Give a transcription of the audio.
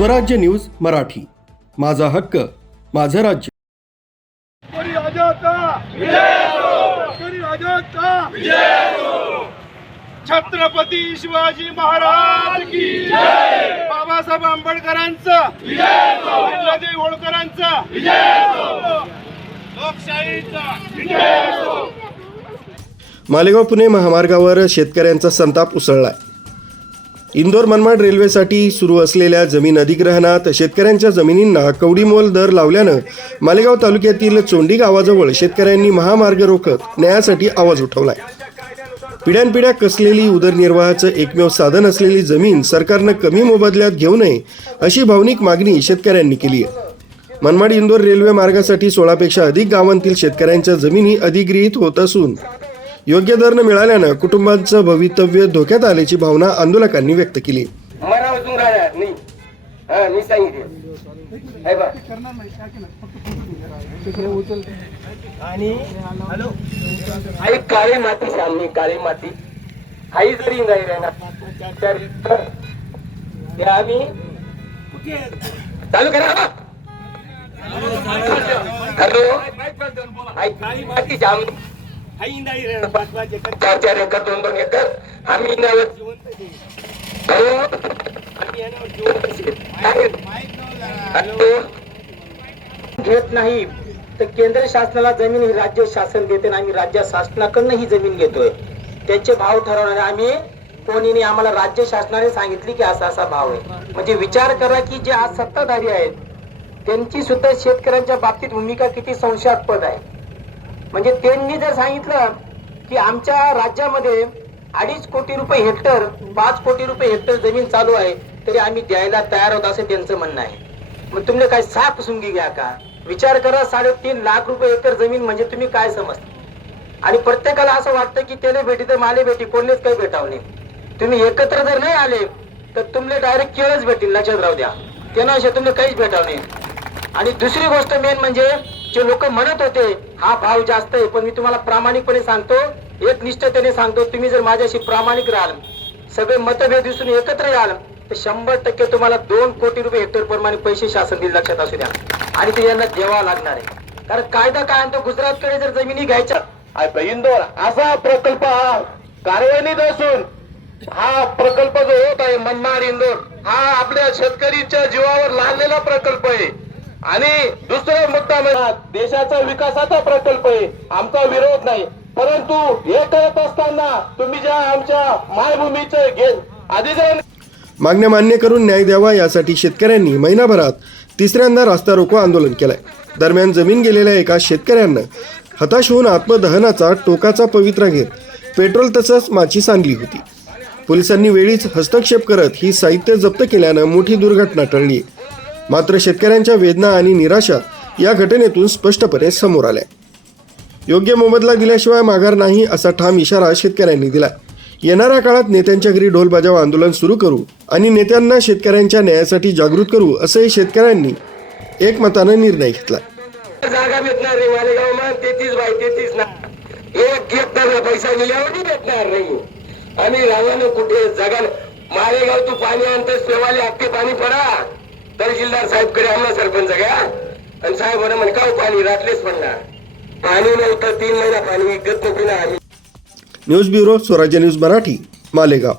स्वराज्य न्यूज मराठी. माझा हक्क माझं राज्य. छत्रपती शिवाजी महाराज की बाबासाहेब आंबेडकरांचं अहिल्यादेवी होळकरांचं लोकशाहीचा मालेगाव पुणे महामार्गावर शेतकऱ्यांचा संताप उसळलाय. इंदोर मनमाड रेल्वेसाठी सुरू असलेल्या जमीन अधिग्रहणात शेतकऱ्यांच्या जमिनींना कवडीमोल दर लावल्यानं मालेगाव तालुक्यातील चोंडी गावाजवळ शेतकऱ्यांनी महामार्ग रोखत न्यायासाठी आवाज उठवलाय. पिढ्यानपिढ्या कसलेली उदरनिर्वाहाचं एकमेव साधन असलेली जमीन सरकारनं कमी मोबदल्यात घेऊ नये अशी भावनिक मागणी शेतकऱ्यांनी केली आहे मनमाड इंदोर रेल्वे मार्गासाठी सोळापेक्षा अधिक गावांतील शेतकऱ्यांच्या जमिनी अधिग्रहित होत असून योग्य दर न मिळाल्यानं कुटुंबांचं भवितव्य धोक्यात आल्याची भावना आंदोलकांनी व्यक्त केली. मला आई काळी माती सामनी काळी माती. काही जरी नाही राहणार तर आम्ही चालू करा हॅलो? आई काळी माती सामनी चार चार एकर. दोन दोन एकर आम्ही घेत नाही. तर केंद्र शासनाला जमीन ही राज्य शासन देते आणि आम्ही राज्य शासनाकडनं ही जमीन घेतोय. त्याचे भाव ठरवणारे आम्ही कोणीने आम्हाला राज्य शासनाने सांगितले की असा असा भाव आहे. म्हणजे विचार करा की जे आज सत्ताधारी आहेत त्यांची सुद्धा शेतकऱ्यांच्या बाबतीत भूमिका किती संशयास्पद आहे. म्हणजे त्यांनी जर सांगितलं की आमच्या राज्यामध्ये अडीच कोटी रुपये हेक्टर पाच कोटी रुपये हेक्टर जमीन चालू आहे तरी आम्ही द्यायला तयार होत असं त्यांचं म्हणणं आहे. मग तुम्ही काय साप सुंगी घ्या का? विचार करा साडेतीन लाख रुपये एकर जमीन म्हणजे तुम्ही काय समजता? आणि प्रत्येकाला असं वाटतं की त्याने भेटी तर माले भेटी कोणलेच काही भेटावले नाही. तुम्ही एकत्र जर नाही आले तर तुमले डायरेक्ट केळच भेटील लक्षात राहू द्या. त्यांना असे तुमले काहीच भेटावले नाही. आणि दुसरी गोष्ट मेन म्हणजे जे लोक म्हणत होते हा भाव जास्त आहे पण मी तुम्हाला प्रामाणिकपणे सांगतो एक निष्ठतेने सांगतो तुम्ही जर माझ्याशी प्रामाणिक राहाल सगळे मतभेद दिसून एकत्र याल तर शंभर टक्के तुम्हाला दोन कोटी रुपये हेक्टर प्रमाणे पैसे शासन दिले लक्षात असू द्या. आणि ते यांना द्यावा लागणार आहे. कारण कायदा काय म्हणतो गुजरातकडे जर जमिनी घ्यायच्या इंदोर असा प्रकल्प हा कारवानीत असून हा प्रकल्प जो होत आहे मनमाड इंदोर हा आपल्या शेतकरीच्या जीवावर लादलेला प्रकल्प आहे. आणि दुसरा मुद्दा देशाचा विकासाचा प्रकल्प आहे. आमचा विरोध नाही. परंतु हे करत असताना तुम्ही ज्या आमच्या मायभूमीचे अधिग्रहण मागण्या मान्य करून न्याय द्यावा यासाठी शेतकऱ्यांनी महिनाभरात तिसऱ्यांदा रास्ता रोको आंदोलन केलंय. दरम्यान जमीन गेलेल्या एका शेतकऱ्यानं हताश होऊन आत्मदहनाचा टोकाचा पवित्रा घेत पेट्रोल तसंच माची सांडली होती. पोलिसांनी वेळीच हस्तक्षेप करत ही साहित्य जप्त केल्यानं मोठी दुर्घटना टळली. मात्र शेतकऱ्यांच्या वेदना आणि निराशा या घटनेतून स्पष्टपणे समोर आल्या. योग्य मोबदला दिल्याशिवाय माघार नाही असा ठाम इशारा शेतकऱ्यांनी दिला येणाऱ्या काळात नेत्यांच्या घरी ढोल बजाव आंदोलन सुरू करू आणि नेत्यांना शेतकऱ्यांच्या न्यायासाठी जागृत करू असंही शेतकऱ्यांनी एकमतानं निर्णय घेतला जागा भेटणार नाही मालेगाव मान तेहतीस बाय तेहतीस ना. एक हेक्टरला पैसा मिळावरही भेटणार नाही. आणि रावानं कुठे जगा मालेगाव तू पाणी आणतोस सेवाले हक्के पाणी पडा. तहसीलदार साहेबकडे आम्हाला सरपंच घ्या. आणि साहेब म्हणे का हो पाणी रातलेच म्हणणार. पाणी नव्हतं तीन महिना पाणी विकत नको आम्ही news bureau Swarajya news Marathi Malegaon.